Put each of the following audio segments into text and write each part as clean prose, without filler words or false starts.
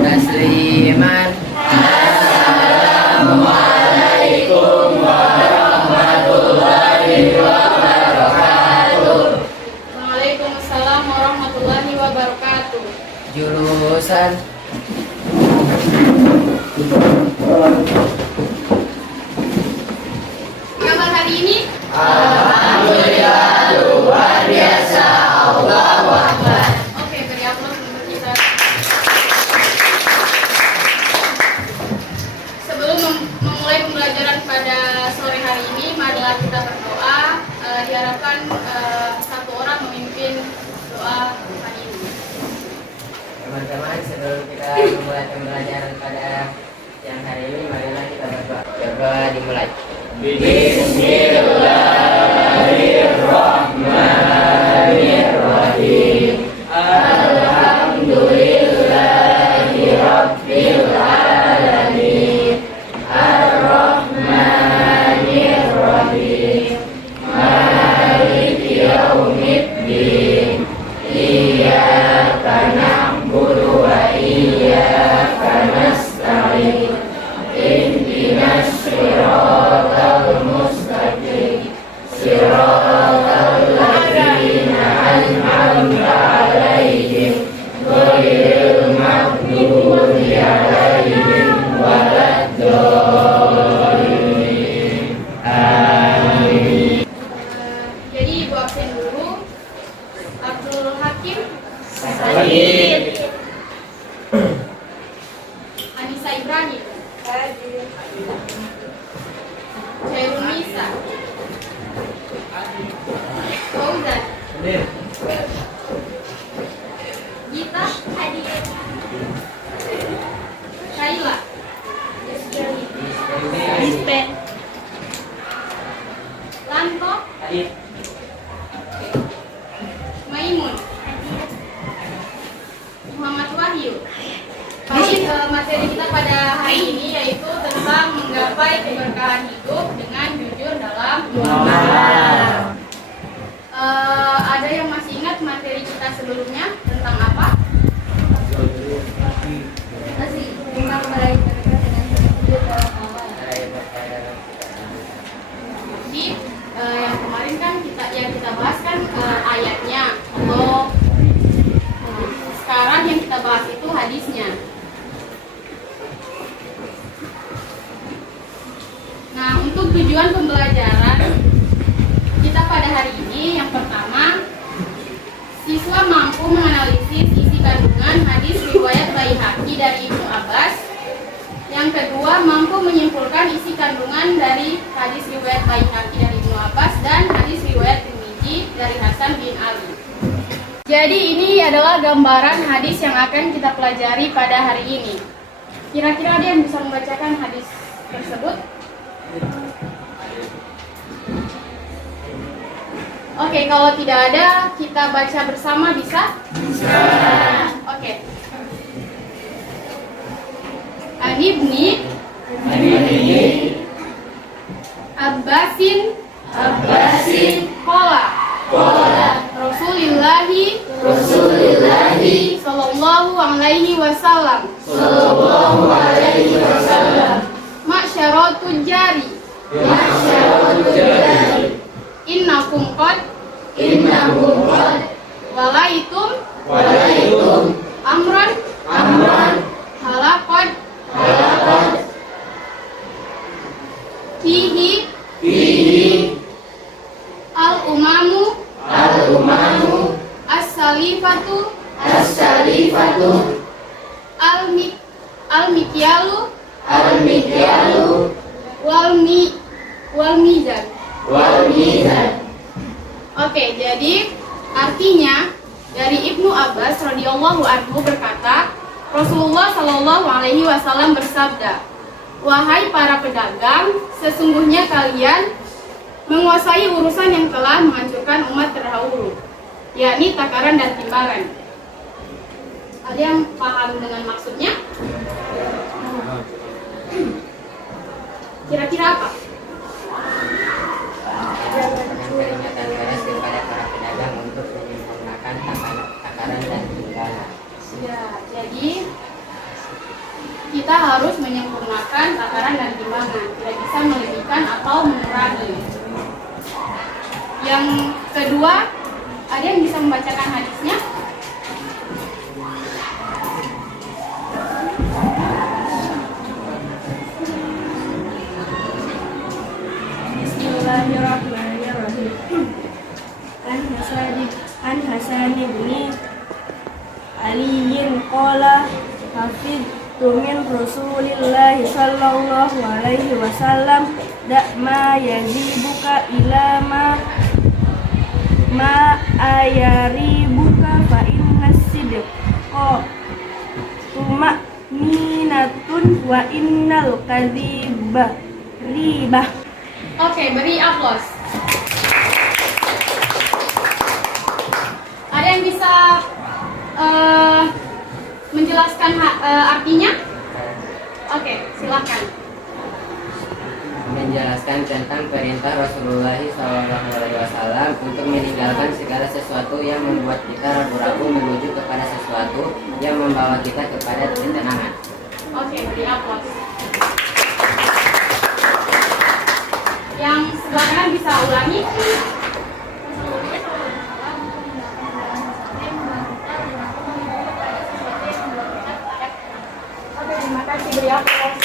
tasliman. Assalamualaikum warahmatullahi wabarakatuh. Waalaikumsalam warahmatullahi wabarakatuh. Jurusan kabar hari ini? alhamdulillah luar biasa. Allahu Akbar. Oke, beri aplaus untuk kita. Sebelum memulai pembelajaran pada sore hari ini, marilah kita berdoa. Diharapkan satu orang memimpin doa hari ini. Teman-teman, sebelum kita memulai pembelajaran pada siang hari ini, marilah kita berdoa. Coba dimulai. Bismillahirrahmanirrahim. Alhamdulillahirabbil alamin. Ar-Rahmanir-Rahim. Maliki yaumiddin. Iyyaka na'budu wa iyyaka nasta'in. Ihdinas siratal mustaqim. Siratal ladzina an'amta 'alaihim ghairil maghdubi 'alaihim waladdallin. Amin. Jadi Ibu absen dulu. Abdul Hakim, Sayyid. Anissa Ibrahim, Khairun Nisa, Fauzan, Gita, Kayla, Dispen, Lanto, Maimun, Muhammad Wahyu. Jadi materi kita pada hari ini yaitu tentang menggapai keberkahan hidup dengan jujur dalam muamalah. Ada yang masih ingat materi kita sebelumnya tentang apa? Masih tentang meraih keberkahan dengan jujur dalam muamalah. Jadi yang kemarin kan kita bahas kan ayatnya atau sekarang yang kita bahas itu hadisnya. Nah, untuk tujuan pembelajaran kita pada hari ini, yang pertama, siswa mampu menganalisis isi kandungan hadis riwayat Baihaqi dari Ibnu Abbas. Yang kedua, mampu menyimpulkan isi kandungan dari hadis riwayat Baihaqi dari Ibnu Abbas dan hadis riwayat Tirmidzi dari Hasan bin Ali. Jadi ini adalah gambaran hadis yang akan kita pelajari pada hari ini. Kira-kira ada yang bisa membacakan hadis tersebut? Oke, kalau tidak ada, kita baca bersama bisa? Bisa. Oke. An-Ibni Abbasin Qala Rasulillahi sallallahu alaihi wasallam Ma'syaratul jari innakum qad walaitum amran halaqad fihi al-umamu as-salifatu al-mikyalu wal mizan. Oke, jadi artinya dari Ibnu Abbas radhiyallahu anhu berkata, Rasulullah shallallahu alaihi wasallam bersabda, "Wahai para pedagang, sesungguhnya kalian menguasai urusan yang telah menghancurkan umat terdahulu, yakni takaran dan timbangan." Ada yang paham dengan maksudnya? Kira-kira apa? Peringatan keras kepada para pedagang untuk menyempurnakan takaran dan timbangan. Ya, jadi kita harus menyempurnakan takaran dan timbangan, tidak bisa melebihkan atau mengurangi. Yang kedua, ada yang bisa membacakan hadisnya? Bismillahirrahmanirrahim. An Hasan bin Aliyin qala hafidtu min Rasulillah sallallahu alaihi wasallam ma yazibuka ila ma ayaribuka fa inna sidqa minatun wa innal kadhiba ribah. Oke, beri aplaus. Ada yang bisa menjelaskan artinya? Oke, silakan. Menjelaskan tentang perintah Rasulullah SAW untuk meninggalkan segala sesuatu yang membuat kita ragu-ragu menuju kepada sesuatu yang membawa kita kepada ketenangan. Oke, beri aplaus. Yang sebelah kanan bisa ulangi. Oke, terima kasih, beri aplaus.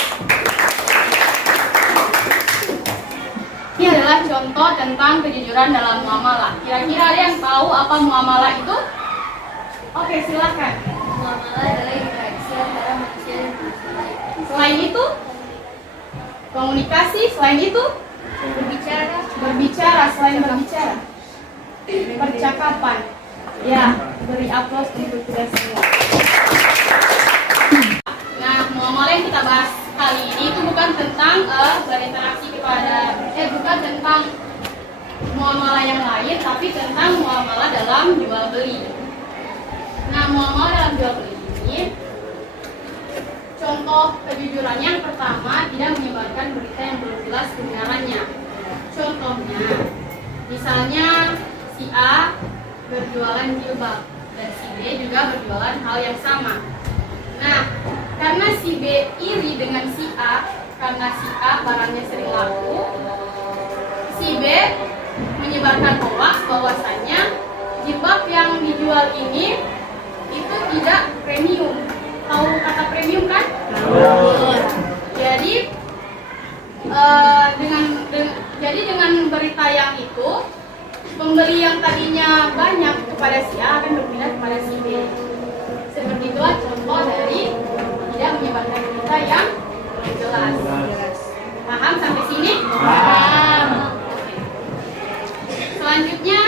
Ini adalah contoh tentang kejujuran dalam muamalah. Kira-kira ada yang tahu apa muamalah itu? Oke, silakan. Muamalah adalah interaksi antara manusia dan manusia lain. Selain itu, komunikasi. Selain itu, berbicara. Selain berbicara, percakapan. Ya, beri aplaus untuk kita semua. Nah, muamalah yang kita bahas kali ini itu bukan tentang berinteraksi bukan tentang muamalah yang lain, tapi tentang muamalah dalam jual beli. Nah, muamalah dalam jual beli ini, contoh kejujurannya yang pertama, tidak menyebarkan berita yang belum jelas kebenarannya. Contohnya, misalnya si A berjualan jilbab dan si B juga berjualan hal yang sama. Nah, karena si B iri dengan si A, karena si A barangnya sering laku, si B menyebarkan hoax bahwasannya jilbab yang dijual ini itu tidak premium. Tahu kata premium kan? Jadi dengan berita yang itu, pembeli yang tadinya banyak kepada si A akan berpindah kepada si B. Seperti itulah contoh dari tidak menyebarkan berita yang jelas. Paham sampai sini? Paham. Oke. Selanjutnya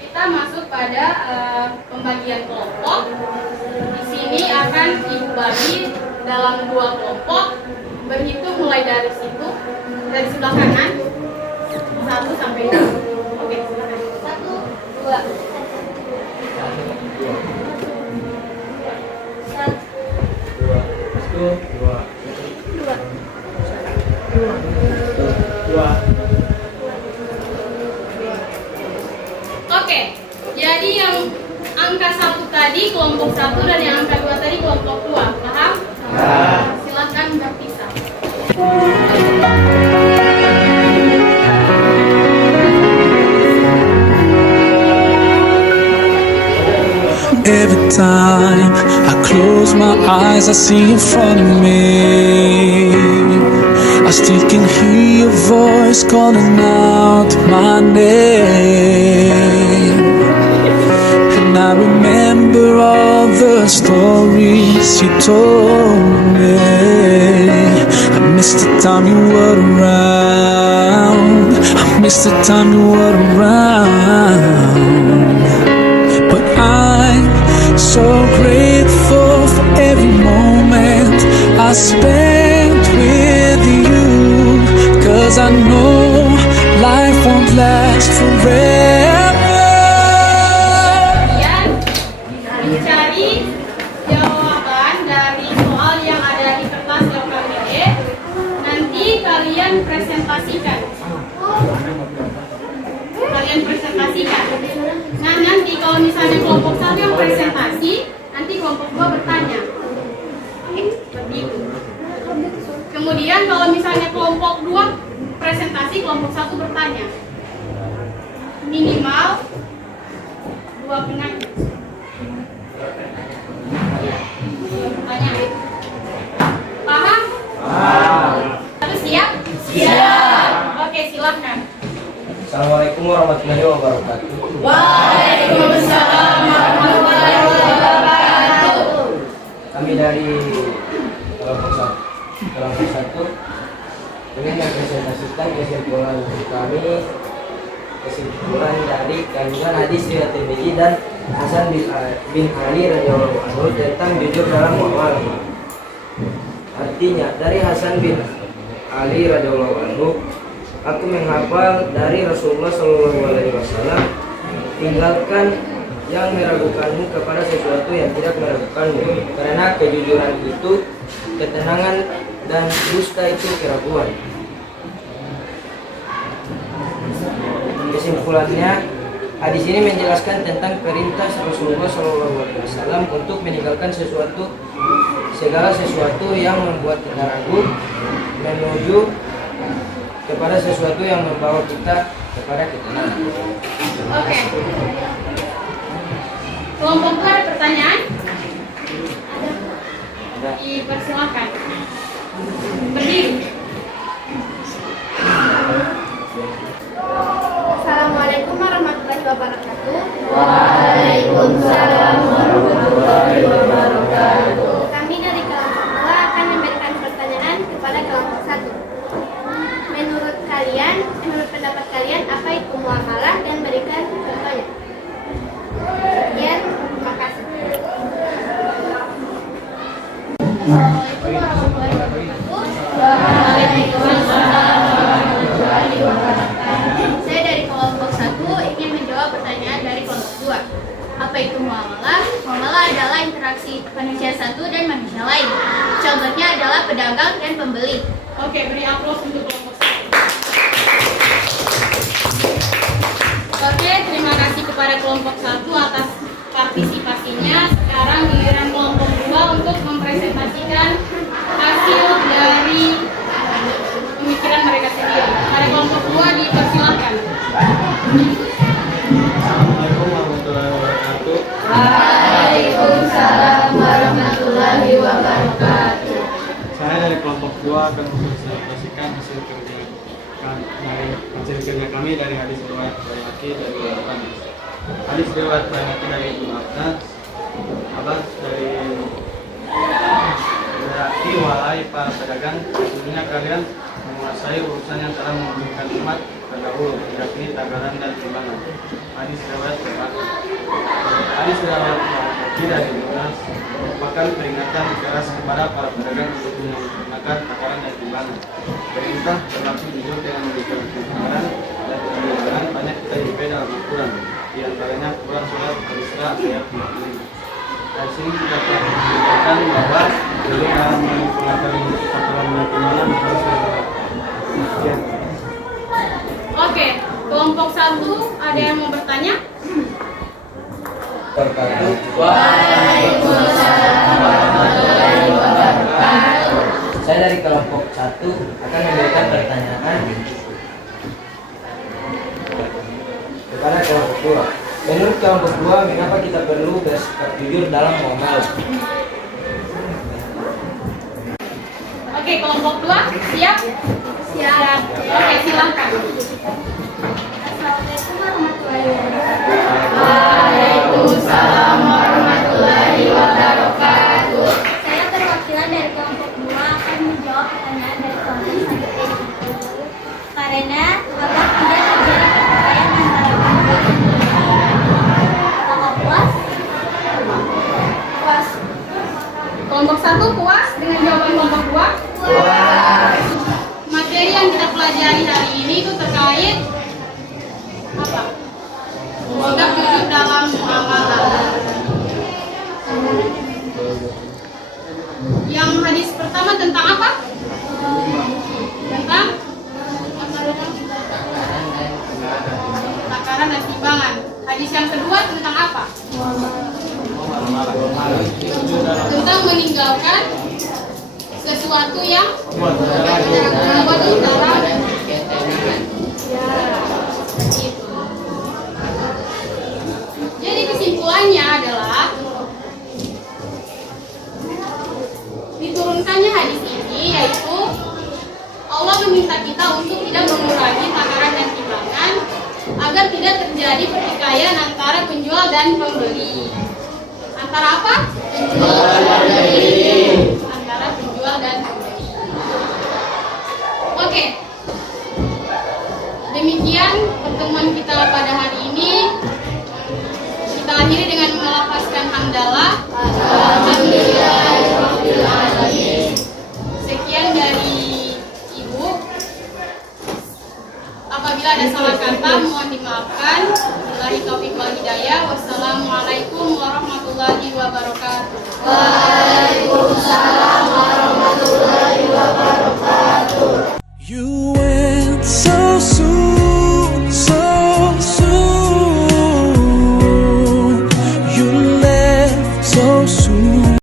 kita masuk pada pembagian kelompok. Di sini akan ibu bagi dalam 2 kelompok, berhitung mulai dari situ, dari sebelah kanan 1 sampai 2. Oke, silakan. 1, 2. 2. Oke, jadi yang angka 1 tadi kelompok 1 dan yang angka 2 tadi kelompok 2. Paham? Silakan berpisah. Every time I close my eyes, I see in front of me. I still can hear your voice calling out my name. And I remember all the stories you told me. I miss the time you were around. I miss the time you were around. But I'm so grateful for every moment I spent with you, 'cause I know life won't last forever. Kemudian mencari jawaban dari soal yang ada di kertas LKPD. Nanti kalian presentasikan. Nah, nanti kalau misalnya kelompok 1 yang presentasi, Nanti kelompok 2 bertanya. Begitu. Kemudian kalau misalnya kelompok 2 presentasi, kelompok 1 bertanya. Minimal 2 penanya. Tanya. Paham? Satu siap? Siap. Oke, silakan. Assalamualaikum warahmatullahi wabarakatuh. Waalaikumsalam warahmatullahi wabarakatuh. Kami dari kelompok satu ingin mempresentasikan kesimpulan dari kandungan hadis riwayat Tirmidzi dan Hasan bin Ali radhiyallahu anhu tentang jujur dalam muamalah. Artinya, dari Hasan bin Ali radhiyallahu anhu, aku menghafal dari Rasulullah Shallallahu Alaihi Wasallam, tinggalkan yang meragukanmu kepada sesuatu yang tidak meragukanmu, karena kejujuran itu ketenangan dan dusta itu keraguan. Kesimpulannya, hadis ini menjelaskan tentang perintah Rasulullah SAW untuk meninggalkan segala sesuatu yang membuat kita ragu, menuju kepada sesuatu yang membawa kita kepada ketenangan. Oke. Kelompok 2 ada pertanyaan? Dipersilakan. Berdiri. Assalamualaikum warahmatullahi wabarakatuh. Waalaikumsalam warahmatullahi wabarakatuh. Kami dari kelompok 2 akan memberikan pertanyaan kepada kelompok 1. Menurut pendapat kalian, apa itu muamalah, dan berikan contohnya. Sekian, terima kasih. Assalamualaikum warahmatullahi wabarakatuh. Waalaikumsalam warahmatullahi wabarakatuh. Saya dari kelompok 1 ingin menjawab pertanyaan dari kelompok 2. Apa itu muamalah? Muamalah adalah interaksi manusia satu dan manusia lain. Contohnya adalah pedagang dan pembeli. Oke, beri aplaus untuk kelompok 1. Oke, terima kasih kepada kelompok 1 atas partisipasinya. Sekarang giliran kelompok 2 untuk mempresentasikan hasil dari pemikiran mereka sendiri. Pada kelompok 2 dipersilakan. Assalamualaikum warahmatullahi wabarakatuh. Waalaikumsalam warahmatullahi wabarakatuh. Saya dari kelompok 2 akan mempresentasikan hasil kerja kami dari hadis riwayat Baihaqi dari Al-Quran. Hadis riwayat Baihaqi dari Ibnu Abbas dari berarti, wahai para pedagang, sesungguhnya kalian menguasai urusan yang telah menguntungkan umat terdahulu, yakni takaran dan timbangan. Hadis riwayat Baihaqi. Hadis riwayat Baihaqi dari Ibnu Abbas merupakan peringatan keras kepada para pedagang untuk menggunakan takaran dan timbangan. Perintah berlaku jujur dengan memberikan takaran dan timbangan banyak kita jumpai dalam Al-Quran. Di antaranya Quran surat Al-Isra ayat 25. Dari sini kita perhatikan bahwa dalam menggunakan takaran dan timbangan harus dilakukan. Oke, kelompok 1 ada yang mau bertanya? Saya dari kelompok 1 akan memberikan pertanyaan kepada kelompok 2. Menurut kelompok 2, mengapa kita perlu bersikap jujur dalam muamalah? Oke, kelompok 2 siap? Siap. Oke, silakan. Assalamualaikum warahmatullahi wabarakatuh. Waalaikumsalam warahmatullahi wabarakatuh. Saya perwakilan dari kelompok 2 akan menjawab pertanyaan dari kelompok 1. Karena agar tidak terjadi pertikaian antara kelompok. Apakah puas? Puas. Kelompok 1 puas dengan jawaban kelompok 2? Puas. Materi yang kita pelajari hari ini itu terkait apa? Sikap jujur dalam muamalah. Yang hadis pertama tentang apa? Tentang takaran dan timbangan. Hadis yang kedua tentang apa? tentang meninggalkan sesuatu yang membuat kita ketenangan. ya gitu. Jadi kesimpulannya adalah diturunkannya hadis ini yaitu Allah meminta kita untuk tidak mengurangi takaran dan timbangan agar tidak terjadi pertikaian antara penjual dan pembeli. Antara apa? Penjual dan pembeli. Antara penjual dan pembeli. Oke. Demikian pertemuan kita pada hari ini. Kita akhiri dengan melafazkan hamdalah. Alhamdulillahirobbilalamin. Sekian dari Ibu. Apabila ada salah kata mohon dimaafkan. Billahi taufiq wal hidayah. Wassalamualaikum warahmatullahi wabarakatuh. Waalaikumsalam.